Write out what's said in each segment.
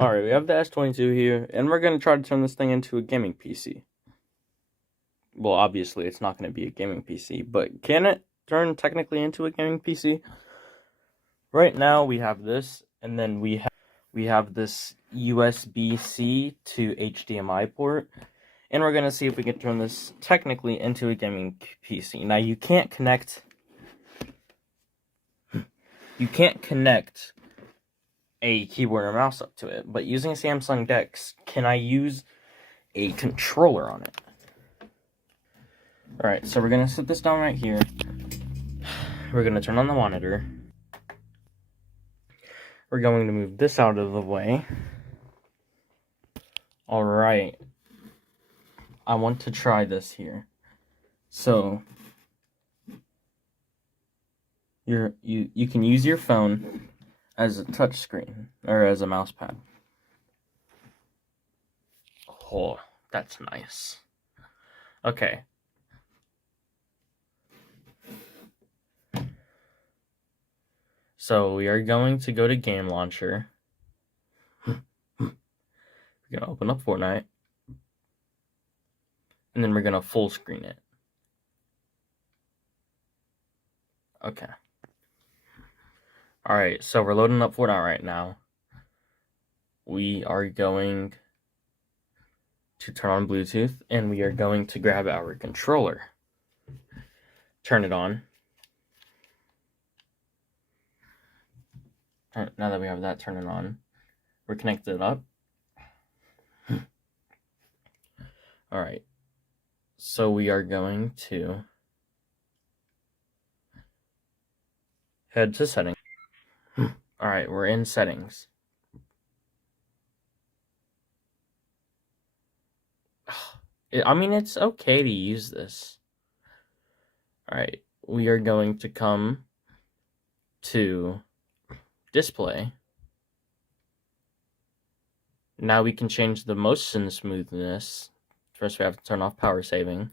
Alright, we have the S22 here, and we're going to try to turn this thing into a gaming PC. Well, obviously, it's not going to be a gaming PC, but can it turn technically into a gaming PC? Right now, we have this, and then we have this USB-C to HDMI port, and we're going to see if we can turn this technically into a gaming PC. Now, you can't connect a keyboard or mouse up to it, but using a Samsung DeX, can I use a controller on it? Alright, so we're going to set this down right here. We're going to turn on the monitor. We're going to move this out of the way. Alright. I want to try this here. So, you can use your phone as a touch screen, or as a mouse pad. Oh, that's nice. Okay. So we are going to go to Game Launcher. We're going to open up Fortnite. And then we're going to full screen it. Okay. Alright, so we're loading up Fortnite right now. We are going to turn on Bluetooth, and we are going to grab our controller. Turn it on. Now that we have that, turn it on. We're connected up. Alright. So we are going to head to settings. Alright, we're in settings. I mean, it's okay to use this. Alright, we are going to come to display. Now we can change the motion smoothness. First, we have to turn off power saving.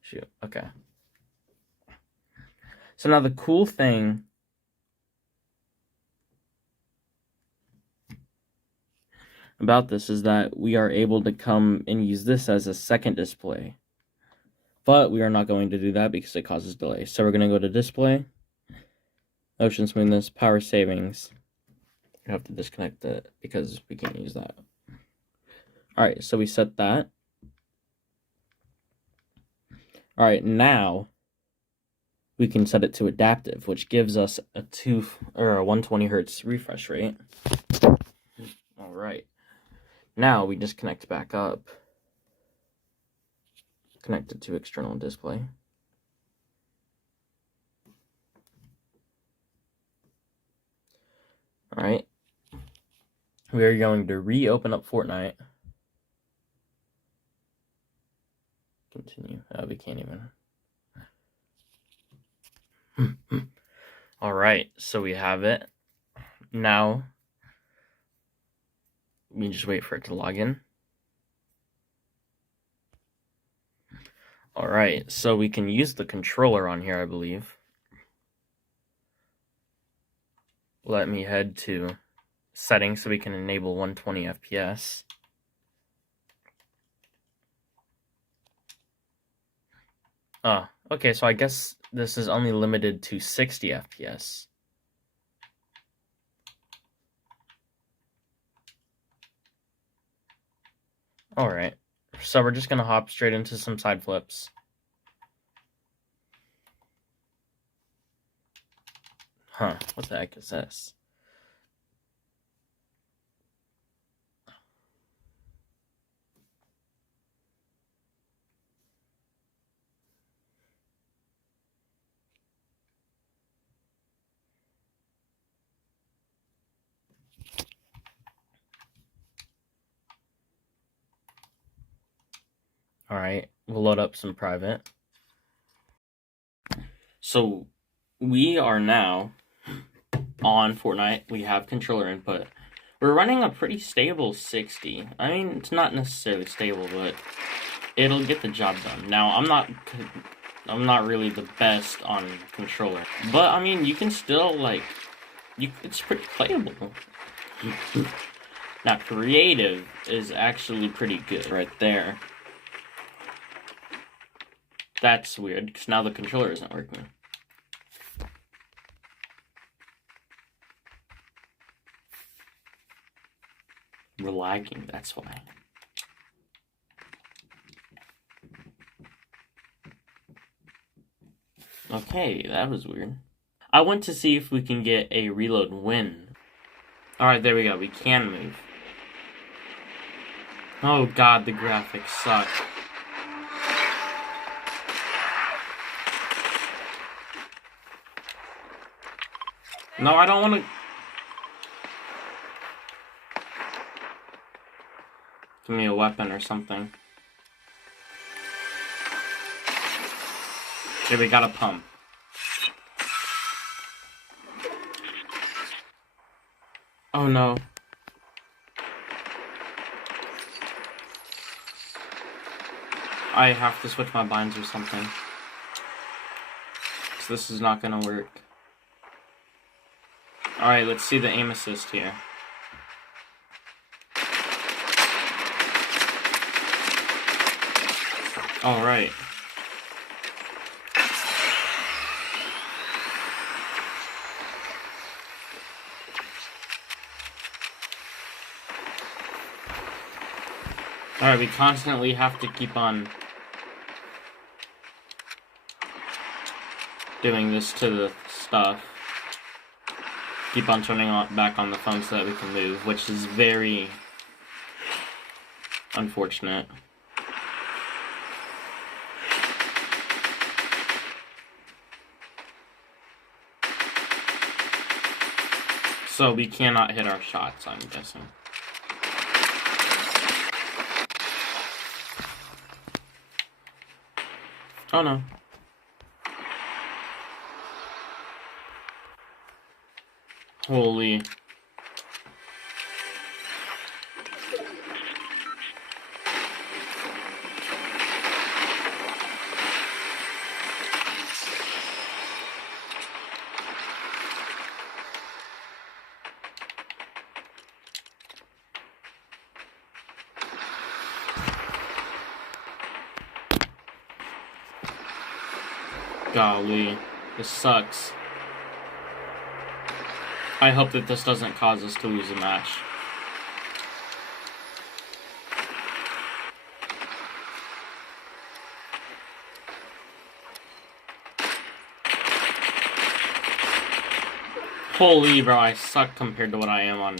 Shoot, okay. So now the cool thing about this is that we are able to come and use this as a second display. But we are not going to do that because it causes delay. So we're going to go to display, motion smoothness, power savings. You have to disconnect it because we can't use that. Alright, so we set that. Alright, now we can set it to adaptive, which gives us a 120 hertz refresh rate. Alright. Now we just connect back up. Connect it to external display. Alright. We are going to reopen up Fortnite. Continue. We can't even. Alright, so we have it. Now, we just wait for it to log in. Alright, so we can use the controller on here, I believe. Let me head to settings so we can enable 120 FPS. Okay, so I guess this is only limited to 60 FPS. Alright, so we're just gonna hop straight into some side flips. Huh, what the heck is this? Alright, we'll load up some private. So, we are now on Fortnite. We have controller input. We're running a pretty stable 60. I mean, it's not necessarily stable, but it'll get the job done. Now, I'm not I'm not really the best on controller. But, I mean, you can still, like... it's pretty playable. Now, creative is actually pretty good right there. That's weird, because now the controller isn't working. We're lagging, that's why. Okay, that was weird. I want to see if we can get a reload win. Alright, there we go. We can move. Oh god, the graphics suck. No, I don't want to... Give me a weapon or something. Okay, we got a pump. Oh no. I have to switch my binds or something. So this is not gonna work. Alright, let's see the aim assist here. Alright. Alright, we constantly have to keep on doing this to the stuff. Keep on turning back on the phone so that we can move, which is very unfortunate. So we cannot hit our shots, I'm guessing. Oh no. Holy. Golly, this sucks. I hope that this doesn't cause us to lose a match. Holy, bro, I suck compared to what I am on...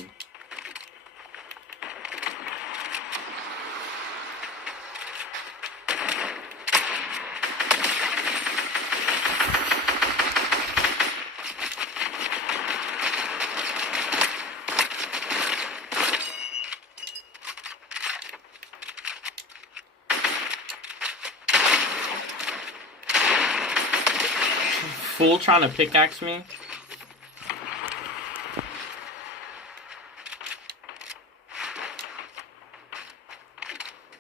Fool trying to pickaxe me?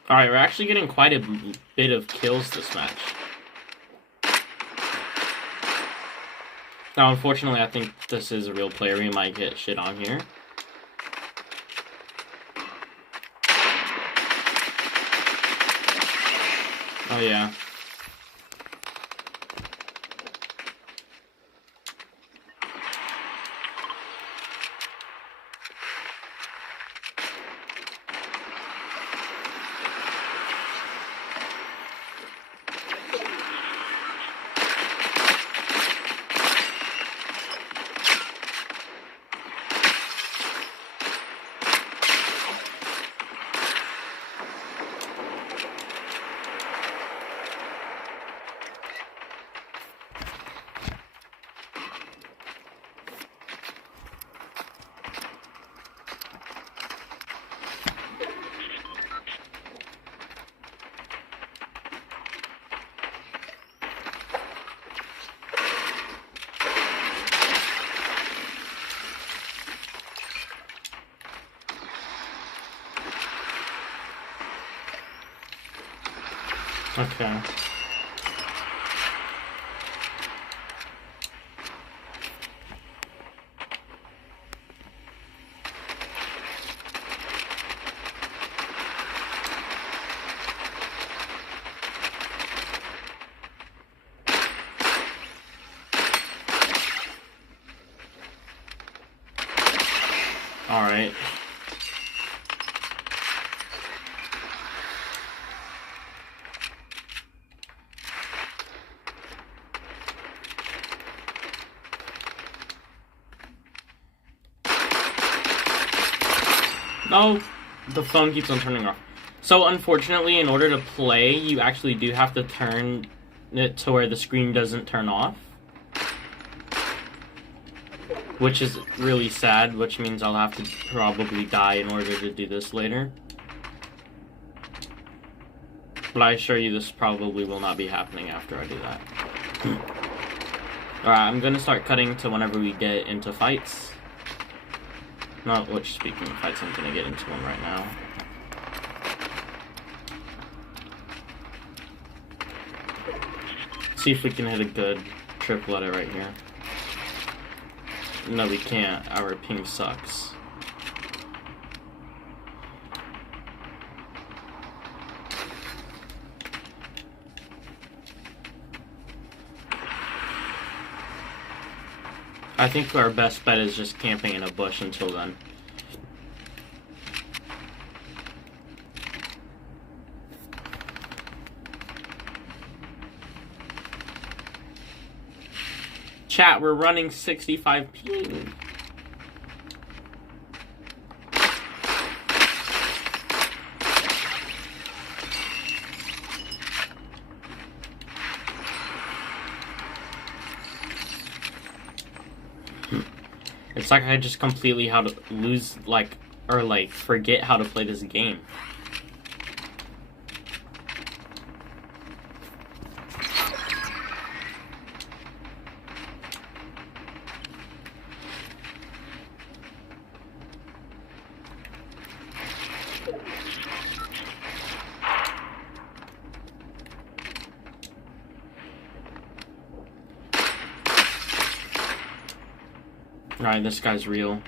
Alright, we're actually getting quite a bit of kills this match. Now, unfortunately, I think this is a real player. We might get shit on here. Oh, yeah. Okay. Alright. No, the phone keeps on turning off. So unfortunately, in order to play, you actually do have to turn it to where the screen doesn't turn off. Which is really sad, which means I'll have to probably die in order to do this later. But I assure you this probably will not be happening after I do that. Alright, I'm gonna start cutting to whenever we get into fights. Not which, speaking of fights, I'm gonna get into one right now. See if we can hit a good triplet right here. No, we can't. Our ping sucks. I think our best bet is just camping in a bush until then. Chat, we're running 65 ping. It's like I just completely forget how to play this game. Alright, this guy's real.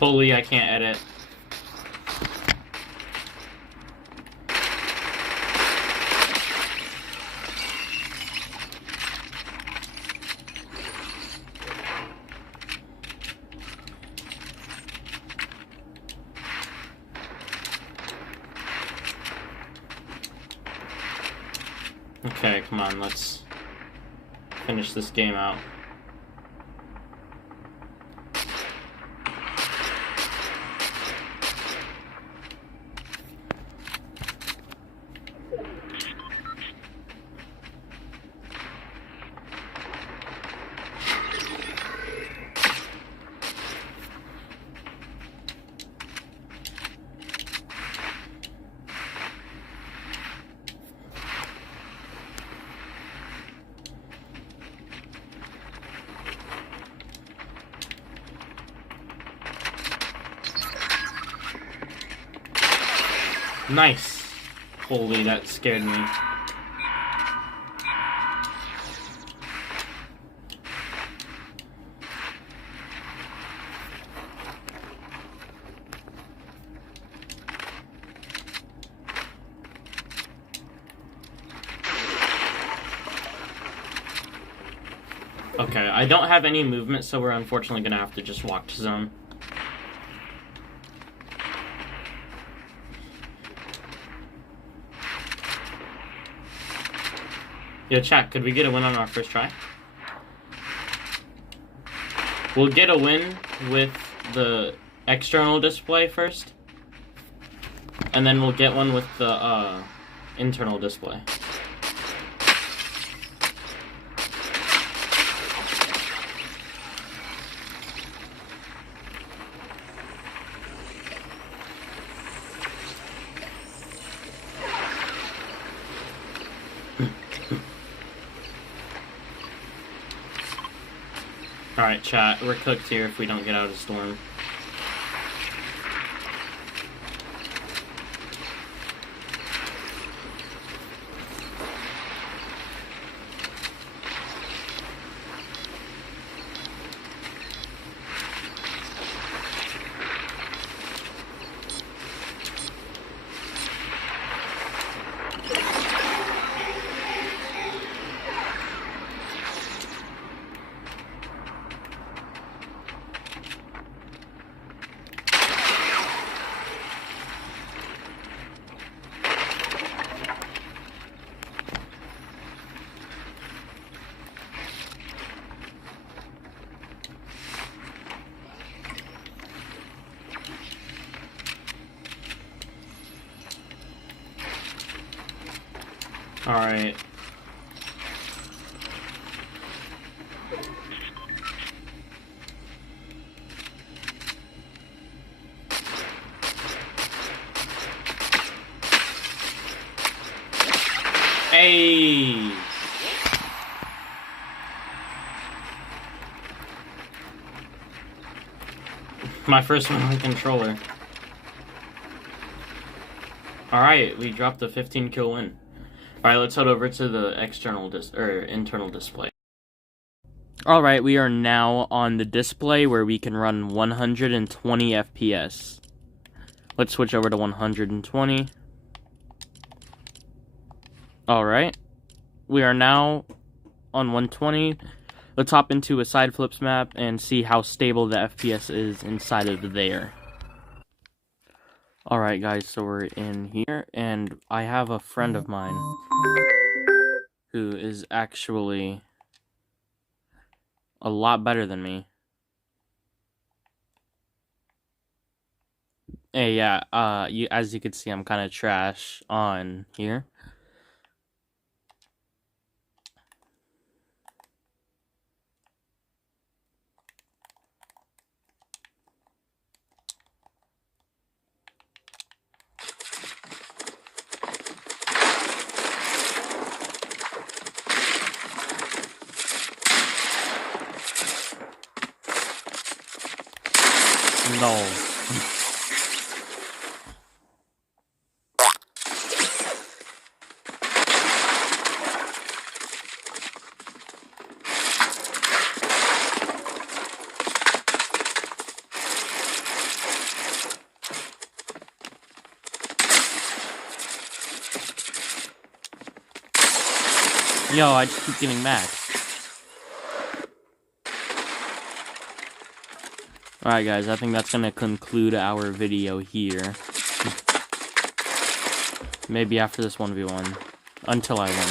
Holy, I can't edit. Okay, come on, let's finish this game out. Nice. Holy, that scared me. Okay, I don't have any movement, so we're unfortunately gonna have to just walk to zone. Yo, chat, could we get a win on our first try? We'll get a win with the external display first. And then we'll get one with the internal display. Alright, chat, we're cooked here if we don't get out of the storm. Alright. Hey! My first one on controller. Alright, we dropped a 15 kill win. Alright, let's head over to the internal display. Alright, we are now on the display where we can run 120 FPS. Let's switch over to 120. Alright, we are now on 120. Let's hop into a side flips map and see how stable the FPS is inside of there. Alright guys, so we're in here, and I have a friend of mine who is actually a lot better than me. Hey, yeah, as you can see, I'm kind of trash on here. No. Yo, I just keep getting max. Alright guys, I think that's gonna conclude our video here. Maybe after this 1v1. Until I win.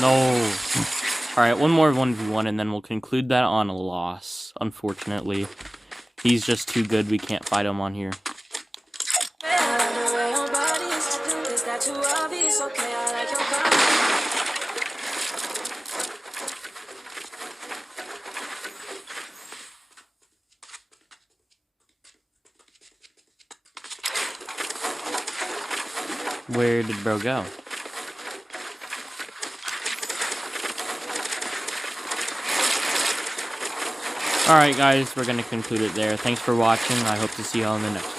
No. Alright, one more 1v1 and then we'll conclude that on a loss, unfortunately. He's just too good, we can't fight him on here. Where did bro go? Alright guys, we're going to conclude it there. Thanks for watching. I hope to see you all in the next one.